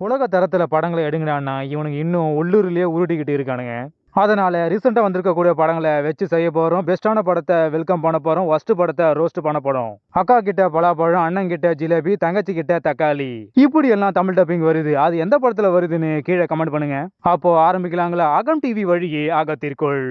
உலக தரத்துல படங்களை எடுங்கடான்னா இவனுங்க இன்னும் உள்ளூர்லயே உருட்டிக்கிட்டு இருக்கானுங்க. அதனால ரீசெண்டா வந்திருக்கக்கூடிய படங்களை வச்சு செய்ய போறோம். பெஸ்டான படத்தை வெல்கம் பண்ண போறோம். ஒஸ்ட் படத்தை ரோஸ்ட் பண்ண போறோம். அக்கா கிட்ட பலாப்பழம், அண்ணன் கிட்ட ஜிலேபி, தங்கச்சி கிட்ட தக்காளி, இப்படி எல்லாம் தமிழ் டப்பிங் வருது. அது எந்த படத்துல வருதுன்னு கீழே கமெண்ட் பண்ணுங்க. அப்போ ஆரம்பிக்கலாங்களா? அகம் டிவி வழியே அகத்திற்குள்.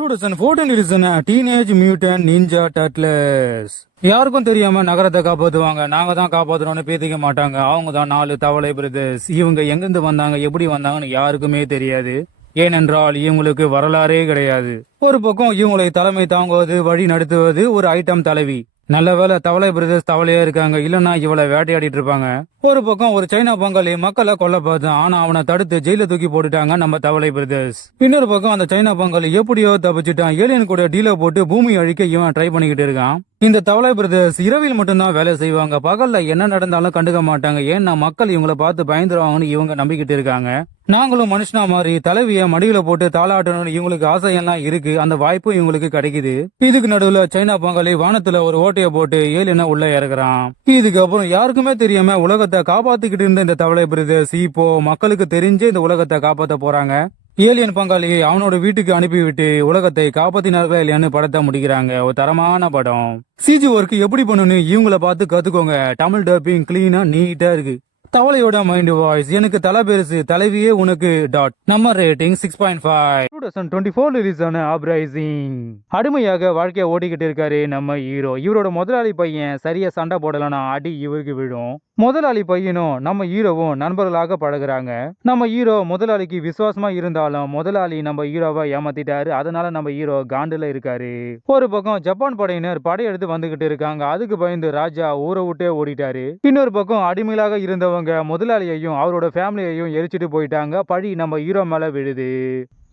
2014 ரிலீஸான டீனேஜ் மியூட்டன்ட் நிஞ்சா டர்ட்லஸ். யாருக்கும் தெரியாம நகரத்தை காப்பாத்துவாங்க. நாங்க தான் காப்பாத்துறோம்னு பேத்திக்க மாட்டாங்க. அவங்க தான் 4 தவளை பிரதர்ஸ். இவங்க எங்கிருந்து வந்தாங்க, எப்படி வந்தாங்கன்னு யாருக்குமே தெரியாது. ஏனென்றால் இவங்களுக்கு வரலாறே கிடையாது. ஒரு பக்கம் இவங்களை தலைமை தாங்குவது, வழி நடத்துவது ஒரு ஐட்டம் தலைவி. நல்ல வேலை தவளை பிரதர்ஸ் தவளையா இருக்காங்க, இல்லன்னா இவளை வேட்டையாடிட்டு இருப்பாங்க. ஒரு பக்கம் ஒரு சைனா பங்காளி மக்களை கொல்ல பார்த்தான், ஆனா அவனை தடுத்து ஜெயில தூக்கி போட்டுட்டாங்க நம்ம தவளை பிரதர்ஸ். இன்னொரு பக்கம் அந்த சைனா பங்காளி எப்படியோ தப்பிச்சுட்டான். ஏலியன் கூட டீல போட்டு பூமி அழிக்க இவன் ட்ரை பண்ணிக்கிட்டு இருக்கான். இந்த தவளை பிரதர்ஸ் இரவில் மட்டும்தான் வேலை செய்வாங்க. பகல்ல என்ன நடந்தாலும் கண்டுக்க மாட்டாங்க. ஏன்னா மக்கள் இவங்களை பார்த்து பயந்துருவாங்கன்னு இவங்க நம்பிக்கிட்டு இருக்காங்க. நாங்களும் மனுஷனா மாதிரி தலைவிய மடியில போட்டு தாளாட்டணும்னு இவங்களுக்கு ஆசையெல்லாம் இருக்கு. அந்த வாய்ப்பு இவங்களுக்கு கிடைக்குது. இதுக்கு நடுவுல சைனா பங்காளி வானத்துல ஒரு ஓட்டைய போட்டு ஏலியனை உள்ள இறக்குறான். இதுக்கப்புறம் யாருக்குமே தெரியாம உலகத்தை காப்பாத்திக்கிட்டு இருந்த இந்த தவளை பிரதர்ஸ் இப்போ மக்களுக்கு தெரிஞ்சு இந்த உலகத்தை காப்பாத்த போறாங்க. ஏலியன் பங்காளியை அவனோட வீட்டுக்கு அனுப்பிவிட்டு உலகத்தை காப்பாத்தினார்களா இல்லையான்னு படத்தை முடிக்கிறாங்க. ஒரு தரமான படம். சிஜி ஒர்க் எப்படி பண்ணணும்னு இவங்கள பார்த்து கத்துக்கோங்க. தமிழ் டப்பிங் கிளீனா நீட்டா இருக்கு. தவளையோட மைண்ட் வாய்ஸ். எனக்கு தலை பெருசு, தலைவியே உனக்கு டாட். நம்ம ரேட்டிங் 6.5. 2024 ரிலீஸ் ஆன அப்ரைசிங். அடிமையாக வாழ்க்கைய ஓட்டிக்கிட்டு இருக்காரு நம்ம ஹீரோ. இவரோட முதலாளி பையன் சரியா சண்டை போடலன்னா அடி இவருக்கு விழும். முதலாளி பையனும் நம்ம ஹீரோவும் நண்பர்களாக பழகுறாங்க. நம்ம ஹீரோ முதலாளிக்கு விசுவாசமா இருந்தாலும் முதலாளி நம்ம ஹீரோவை ஏமாத்திட்டாரு. அதனால நம்ம ஹீரோ காண்டுல இருக்காரு. ஒரு பக்கம் ஜப்பான் படையினர் படையெடுத்து வந்துகிட்டு இருக்காங்க. அதுக்கு பயந்து ராஜா ஊரை விட்டே ஓடிட்டாரு. இன்னொரு பக்கம் அடிமையாக இருந்தவங்க முதலாளியையும் அவரோட ஃபேமிலியையும் எரிச்சிட்டு போயிட்டாங்க. பழி நம்ம ஹீரோ மேல விழுது.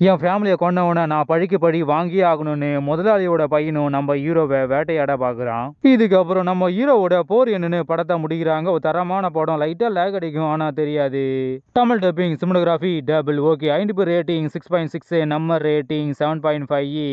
என் ஃபேமிலியை கொண்டவன நான் பழிக்கு பழி வாங்கியே ஆகணும்னு முதலாளியோட பையனும் நம்ம ஹீரோவை வேட்டையாட பாக்குறான். இதுக்கப்புறம் நம்ம ஹீரோவோட போர் என்னன்னு படத்தை முடிக்கிறாங்க. ஒரு தரமான படம். லைட்டா லேக் அடிக்கும், ஆனா தெரியாது. Tamil dubbing, cinematography double okay. ஐந்து ரேட்டிங் 6.6. நம்ம ரேட்டிங் 7.5.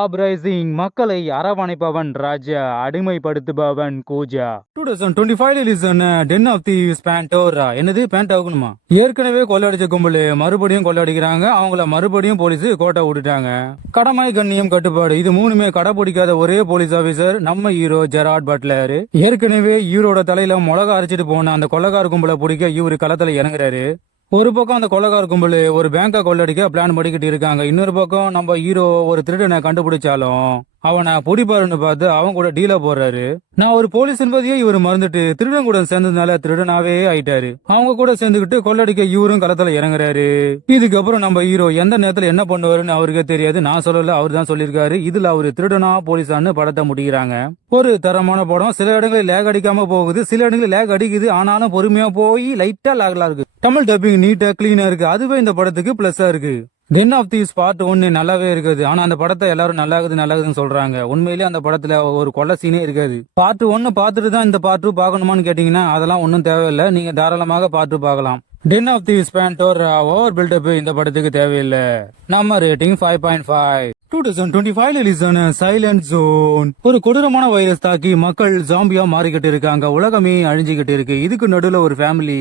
அப்ரைசிங். மக்களை அரவணைப்பவன் ராஜா, அடிமைப்படுத்துபவன் கூஜா. 2025 ரிலீஸ் ஆன டென் ஆஃப் தீவ்ஸ் பேண்டோரா. என்னது பேண்ட் ஆகணுமா? ஏற்கனவே கொள்ளடிச்ச கும்பல் மறுபடியும் கொள்ளடிக்கிறாங்க. அவங்கள மறுபடியும் போலீஸ் கோட்டை விட்டுட்டாங்க. கடமை, கண்ணியம், கட்டுப்பாடு, இது மூணுமே கடைபிடிக்காத ஒரே போலீஸ் ஆபீசர் நம்ம ஹீரோ ஜெராட் பட்லர். ஏற்கனவே ஹீரோட தலையில மிளகா அரைச்சிட்டு போன அந்த கொள்ளக்கார கும்பலை பிடிக்க இவரு களத்துல இறங்குறாரு. ஒரு பக்கம் அந்த கொள்ளக்கார கும்பல் ஒரு பேங்கை கொள்ளடிக்க பிளான் பண்ணிக்கிட்டு இருக்காங்க. இன்னொரு பக்கம் நம்ம ஹீரோ ஒரு திருடனை கண்டுபிடிச்சாலும் அவனை பிடிப்பாருன்னு பார்த்து அவன் கூட டீல போடுறாரு. நான் ஒரு போலீஸ் என்பதையே இவர் மறந்துட்டு திருடன் கூட சேர்ந்ததுனால திருடனாவே ஆயிட்டாரு. அவங்க கூட சேர்ந்துக்கிட்டு கொள்ளடிக்க இவரும் களத்துல இறங்குறாரு. இதுக்கப்புறம் நம்ம ஹீரோ எந்த நேரத்துல என்ன பண்ணுவாருன்னு அவருக்கே தெரியாது. நான் சொல்லல, அவர் தான் சொல்லியிருக்காரு. இதுல அவரு திருடனா போலீஸான்னு படத்தை முடிக்கிறாங்க. ஒரு தரமான படம். சில இடங்களில் லேக் அடிக்காம போகுது, சில இடங்களில் லேக் அடிக்குது. ஆனாலும் பொறுமையா போய் லைட்டா லேக்லாம் இருக்கு. தமிழ் டப்பிங் நீட்டா கிளீனா இருக்கு. அதுவே இந்த படத்துக்கு பிளஸ்ஸா இருக்கு. டென் ஆஃப் தீவ்ஸ் பார்ட் 1 நல்லாவே இருக்குது. ஆனா அந்த படத்தை எல்லாரும் நல்லாகுதுன்னு சொல்றாங்க. உண்மையிலேயே அந்த படத்துல ஒரு கொலை சீனே இருக்காது. பார்ட் 1 பார்த்துட்டு தான் இந்த பார்ட் 2 பார்க்கணுமான்னு கேட்டீங்கன்னா அதெல்லாம் ஒன்னும் தேவையில்லை. நீங்க தாராளமாக பார்த்து பார்க்கலாம். Den of Thieves Pantera over buildup இந்த படத்துக்கு தேவையில்லை. நம்ம ரேட்டிங் 5.5. 2025 ரிலீஸ் ஆன சைலண்ட் ஜோன். ஒரு கொடூரமான வைரஸ் தாக்கி மக்கள் ஜாம்பியா மாறிக்கிட்டு இருக்காங்க. உலகமே அழிஞ்சுக்கிட்டு இருக்கு. இதுக்கு நடுவுல ஒரு ஃபேமிலி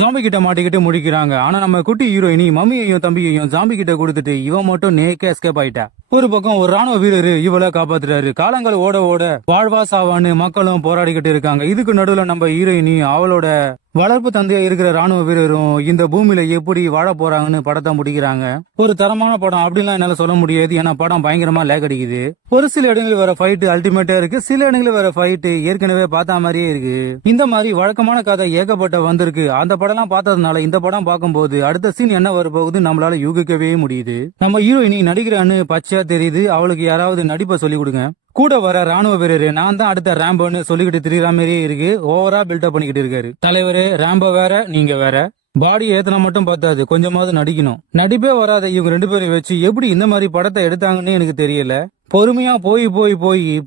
ஜாம்பி கிட்ட மாட்டிக்கிட்டு முடிக்கிறாங்க. ஆனா நம்ம குட்டி ஹீரோயினி மம்மியையும் தம்பியையும் ஜாம்பி கிட்ட கொடுத்துட்டு இவன் மட்டும் நேக்கே எஸ்கேப் ஆயிட்டா. ஒரு பக்கம் ஒரு ராணுவ வீரர் இவளை காப்பாத்துறாரு. காலங்கள் ஓட ஓட வாழ்வா சாவான்னு மக்களும் போராடிக்கிட்டு இருக்காங்க. இதுக்கு நடுவுல நம்ம ஹீரோயினி அவளோட வளர்ப்பு தந்தையா இருக்கிற ராணுவ வீரரும் இந்த பூமியில எப்படி வாழ போறாங்கன்னு படத்தை முடிக்கிறாங்க. ஒரு தரமான படம் அப்படின்லாம் என்னால சொல்ல முடியாது. ஏன்னா படம் பயங்கரமா லேக் அடிக்குது. ஒரு சில இடங்களில் வர ஃபைட் அல்டிமேட்டா இருக்கு, சில இடங்களில் வர ஃபைட் ஏற்கனவே பார்த்த மாதிரியே இருக்கு. இந்த மாதிரி வழக்கமான கதை ஏகப்பட்ட வந்திருக்கு. அந்த படம்லாம் பார்த்ததுனால இந்த படம் பார்க்கும்போது அடுத்த சீன் என்ன வர போகுது நம்மளால யூகிக்கவே முடியுது. நம்ம ஹீரோயினி நடிக்கிறான்னு பச்சையா தெரியுது. அவளுக்கு யாராவது நடிப்பை சொல்லி கொடுங்க. கூட வர ராணுவ வீரர் நான் தான் அடுத்த ரேம்போன்னு சொல்லிக்கிட்டு திரிகிற மாதிரியே இருக்கு. ஓவரா பில்டப் பண்ணிக்கிட்டு இருக்காரு. தலைவரே ரேம்போ வேற, நீங்க வேற. பாடி ஏத்தனா மட்டும் பார்த்தாது, கொஞ்சமாவது நடிக்கணும். நடிப்பே வராத இவங்க 2 பேரும் வச்சு எப்படி இந்த மாதிரி படத்தை எடுத்தாங்கன்னு எனக்கு தெரியல. பொறுமையா போய்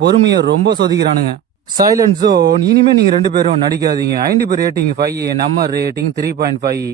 பொறுமையா ரொம்ப சொதிக்கிறானுங்க. Silent zone. இனிமே நீங்க 2 பேரும் நடிக்காதீங்க. 5 ரேட்டிங் 5. நம்ம ரேட்டிங் 3.5.